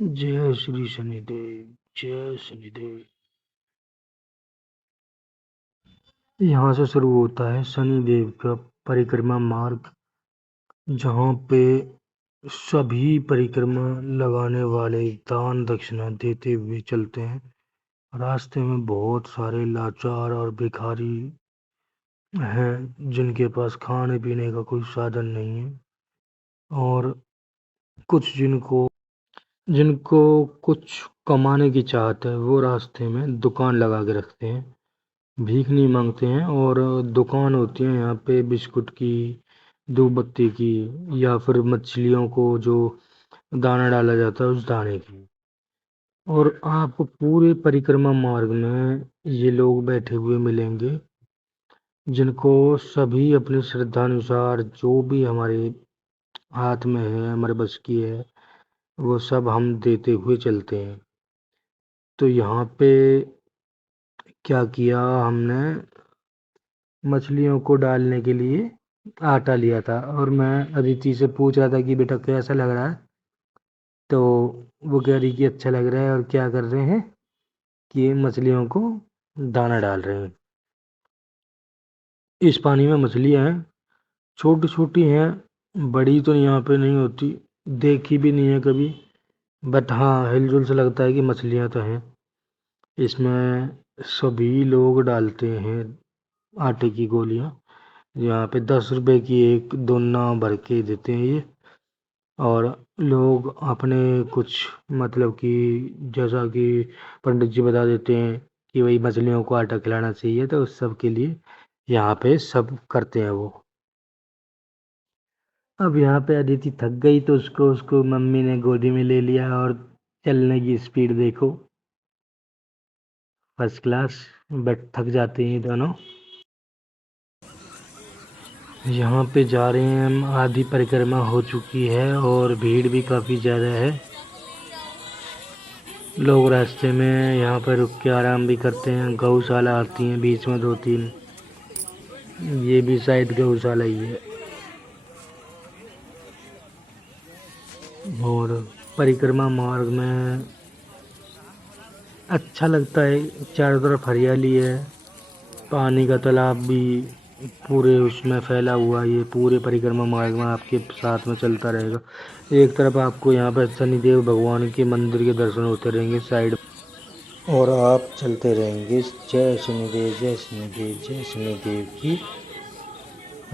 जय श्री शनिदेव, जय शनिदेव। यहाँ से शुरू होता है शनिदेव का परिक्रमा मार्ग, जहाँ पे सभी परिक्रमा लगाने वाले दान दक्षिणा देते हुए चलते हैं। रास्ते में बहुत सारे लाचार और भिखारी हैं, जिनके पास खाने पीने का कोई साधन नहीं है, और कुछ जिनको जिनको कुछ कमाने की चाहत है, वो रास्ते में दुकान लगा के रखते हैं। भीख नहीं मांगते हैं, और दुकान होती है यहाँ पे बिस्कुट की, धूप बत्ती की, या फिर मछलियों को जो दाना डाला जाता है उस दाने की। और आपको पूरे परिक्रमा मार्ग में ये लोग बैठे हुए मिलेंगे, जिनको सभी अपनी श्रद्धानुसार जो भी हमारे हाथ में है, हमारे बस की है, वो सब हम देते हुए चलते हैं। तो यहाँ पे क्या किया हमने, मछलियों को डालने के लिए आटा लिया था, और मैं अदिति से पूछ रहा था कि बेटा कैसा लग रहा है, तो वो कह रही कि अच्छा लग रहा है, और क्या कर रहे हैं कि मछलियों को दाना डाल रहे हैं। इस पानी में मछलियां हैं, छोटी छोटी हैं, बड़ी तो यहाँ पे नहीं होती, देखी भी नहीं है कभी, बट हाँ हिलजुल से लगता है कि मछलियां तो हैं। इसमें सभी लोग डालते हैं आटे की गोलियां। यहाँ पे 10 रुपए की एक दोना भर के देते हैं ये, और लोग अपने कुछ मतलब कि जैसा कि पंडित जी बता देते हैं कि भाई मछलियों को आटा खिलाना चाहिए, तो उस सब के लिए यहाँ पे सब करते हैं वो। अब यहाँ पे अदिति थक गई, तो उसको उसको मम्मी ने गोदी में ले लिया, और चलने की स्पीड देखो, फर्स्ट क्लास। बट थक जाते हैं ये दोनों। यहाँ पे जा रहे हैं हम, आधी परिक्रमा हो चुकी है और भीड़ भी काफ़ी ज़्यादा है। लोग रास्ते में यहाँ पर रुक के आराम भी करते हैं, गौशाला आती हैं बीच में 2-3, ये भी शायद गौशाला ही है। और परिक्रमा मार्ग में अच्छा लगता है, चारों तरफ हरियाली है, पानी का तालाब भी पूरे उसमें फैला हुआ है। ये पूरे परिक्रमा मार्ग में आपके साथ में चलता रहेगा। एक तरफ आपको यहाँ पर शनिदेव भगवान के मंदिर के दर्शन होते रहेंगे साइड, और आप चलते रहेंगे जय शनिदेव जय शनिदेव जय शनिदेव की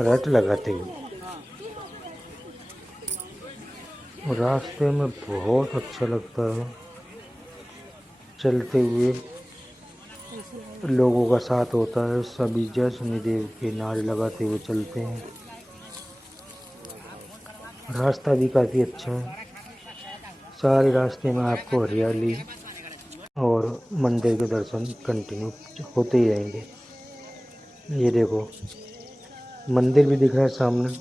रट लगाते हुए। रास्ते में बहुत अच्छा लगता है, चलते हुए लोगों का साथ होता है, सभी जय शनिदेव के नारे लगाते हुए चलते हैं। रास्ता भी काफ़ी अच्छा है, सारे रास्ते में आपको हरियाली और मंदिर के दर्शन कंटिन्यू होते ही रहेंगे। ये देखो, मंदिर भी दिख रहा है सामने,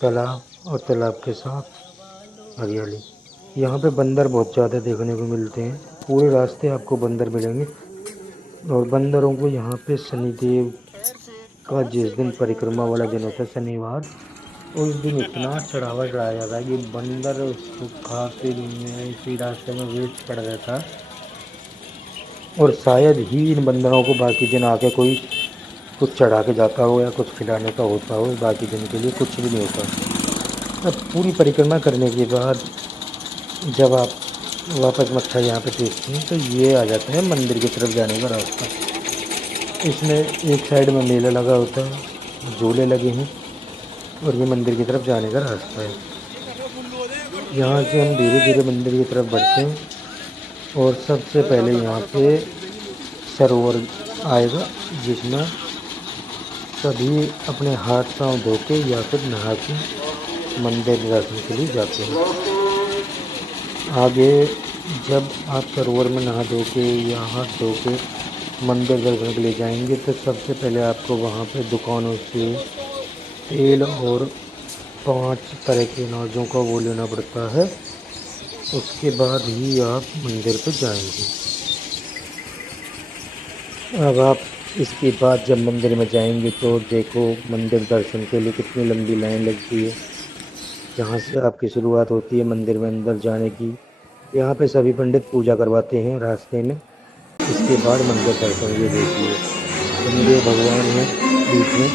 तालाब, और तालाब के साथ हरियाली। यहाँ पे बंदर बहुत ज़्यादा देखने को मिलते हैं, पूरे रास्ते आपको बंदर मिलेंगे। और बंदरों को यहाँ पे शनिदेव का जिस दिन परिक्रमा वाला दिन होता है शनिवार, उस दिन इतना चढ़ावा चढ़ाया जाता है कि बंदर उसको खाते नहीं है, इसी रास्ते में वेस्ट पड़ रहता है। और शायद ही इन बंदरों को बाकी दिन आके कोई कुछ चढ़ा के जाता हो या कुछ खिलाने का होता हो, बाकी दिन के लिए कुछ भी नहीं होता। अब पूरी परिक्रमा करने के बाद जब आप वापस मत्था यहाँ पे टेकते हैं, तो ये आ जाता है मंदिर की तरफ जाने का रास्ता। इसमें एक साइड में मेला लगा होता है, झूले लगे हैं, और ये मंदिर की तरफ जाने का रास्ता है। यहाँ से हम धीरे धीरे मंदिर की तरफ बढ़ते हैं, और सबसे पहले यहाँ पे सरोवर आएगा, जिसमें सभी अपने हाथ पाँव धो के या फिर नहा के मंदिर दर्शन के लिए जाते हैं। आगे जब आप सरोवर में नहा धो के या हाथ धो के मंदिर दर्शन के लिए जाएंगे, तो सबसे पहले आपको वहाँ पे दुकानों से तेल और 5 तरह के अनाजों का वो लेना पड़ता है, उसके बाद ही आप मंदिर पे जाएंगे। अब आप इसके बाद जब मंदिर में जाएंगे, तो देखो मंदिर दर्शन के लिए कितनी लंबी लाइन लगती है। जहाँ से आपकी शुरुआत होती है मंदिर में अंदर जाने की, यहाँ पे सभी पंडित पूजा करवाते हैं रास्ते में। इसके बाद मंदिर दर्शन, ये देखिए शनिदेव भगवान है बीच में,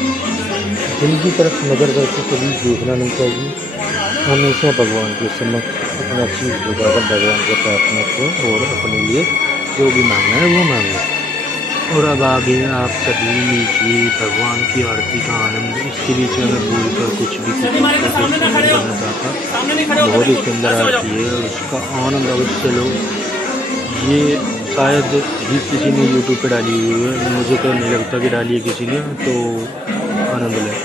जिनकी तरफ नज़र करके कभी देखना नहीं चाहिए। हमेशा भगवान के समक्ष अपना शीश झुकाकर भगवान से प्रार्थना करें और अपने लिए जो भी मांगना है वो मांगे। और अब आगे आप सभी लीजिए भगवान की आरती का आनंद। इसके बीच में मैं बोल कर कुछ भी नहीं करना चाहता। बहुत ही सुंदर आरती है और उसका आनंद अवश्य लो। ये शायद ही किसी ने यूट्यूब पे डाली हुई है, मुझे तो नहीं लगता कि डाली है किसी ने, तो आनंद लें।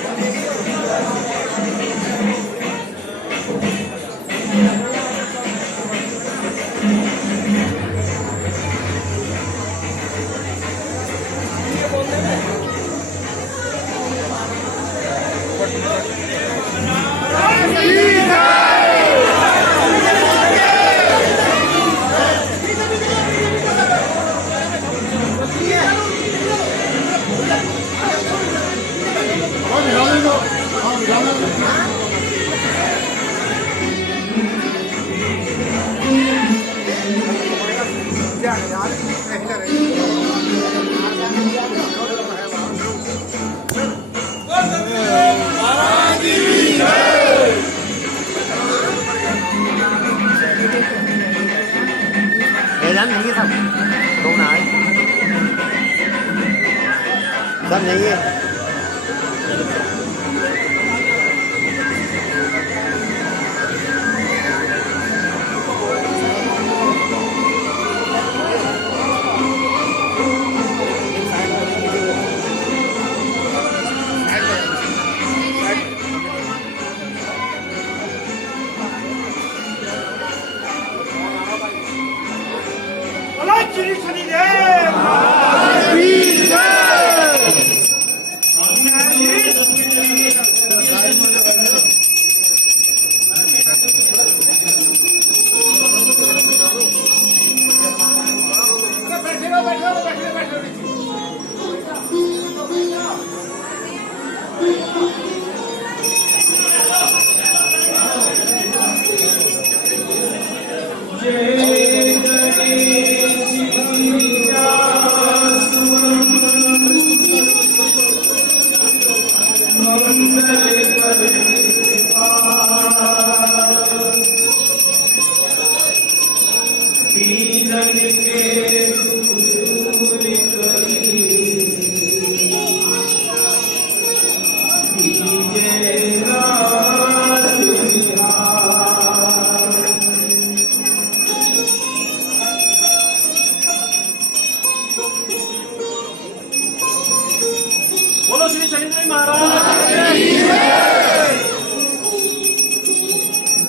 dám những cái không câu này dám những cái Shri Shanidev बोलो श्री शनिदेव महाराज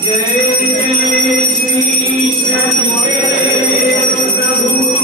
जय जय श्री शनिदेव प्रभु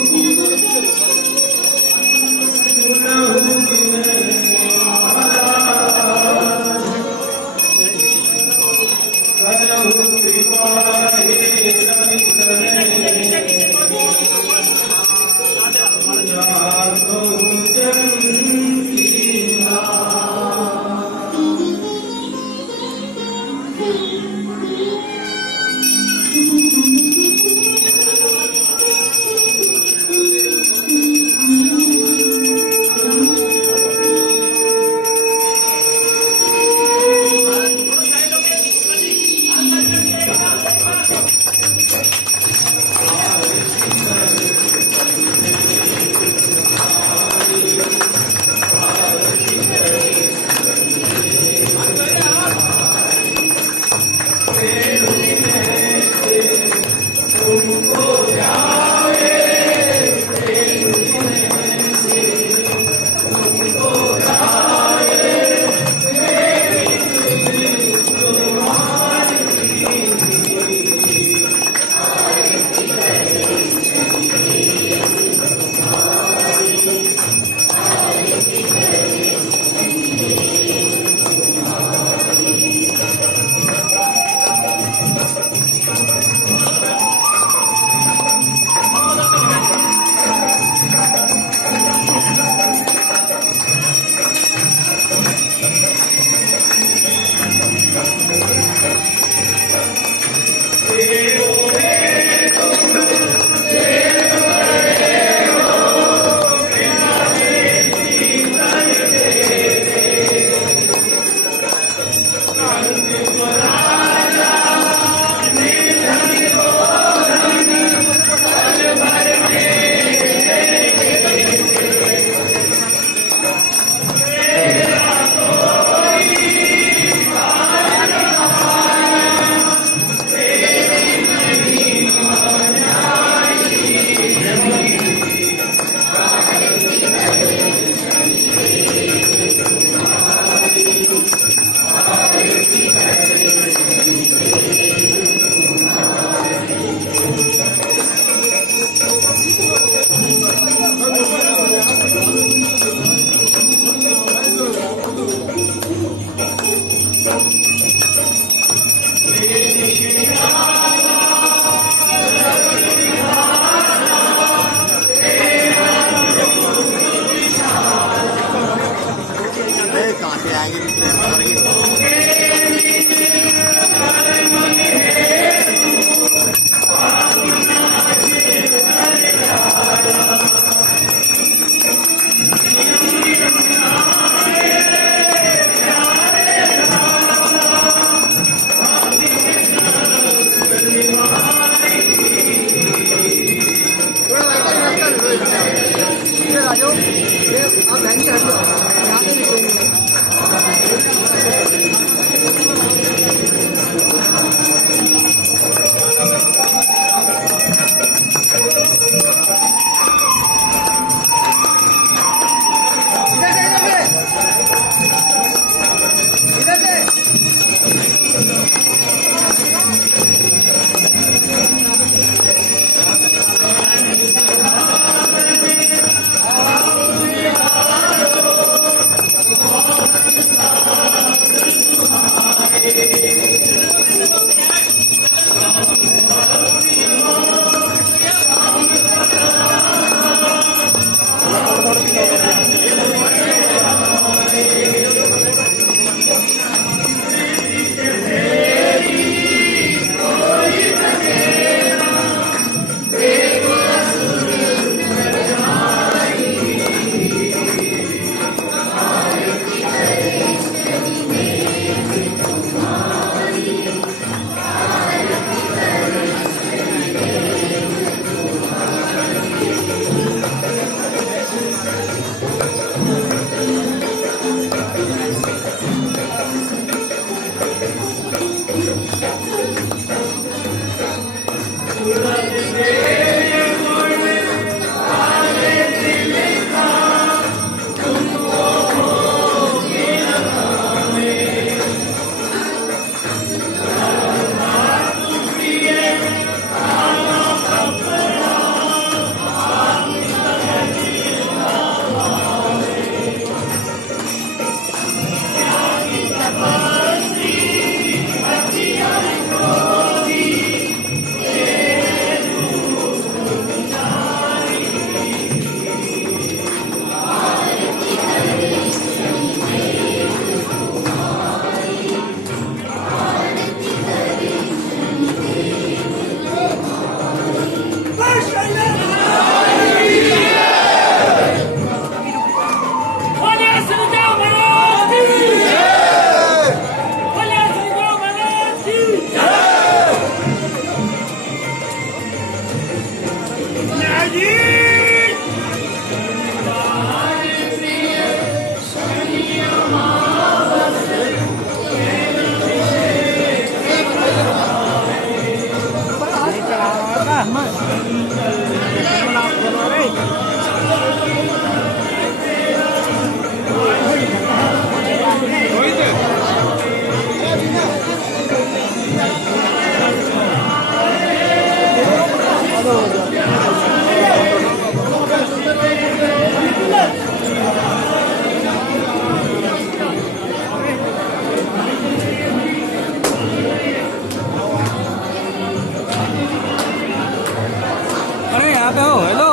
अरे यहाँ पे हो, हेलो।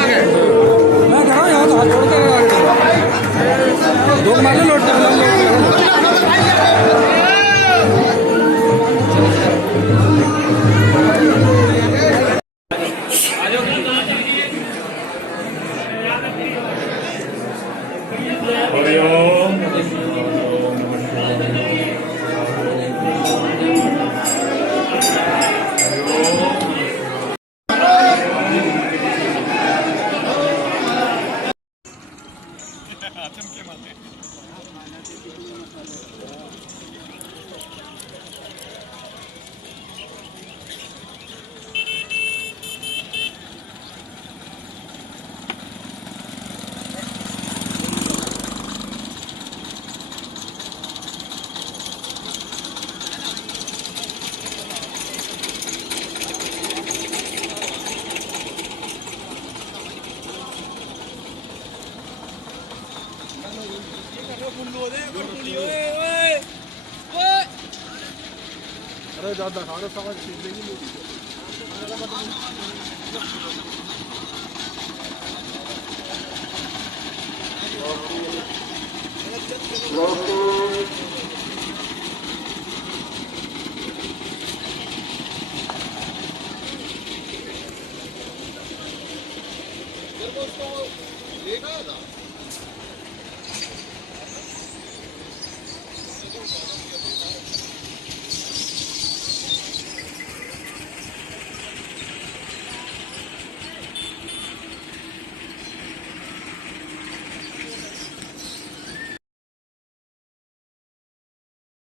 मैं कह रहा हूँ यहाँ तो हाथ छोड़ के दो माले लौट अरे ज़्यादा खाना समझ